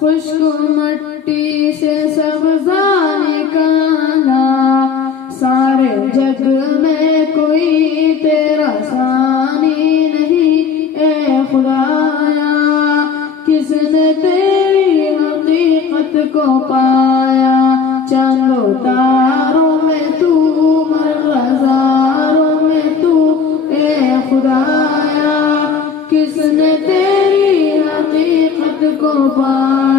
خشک مٹی سے سبزہ نکالا، سارے جگ میں کوئی تیرا ثانی نہیں اے خدایا۔ کس نے تیری حقیقت کو پایا، چاند و تاروں میں تو، مرغزاروں میں تو اے خدایا۔ کس نے تیری حقیقت کو پایا،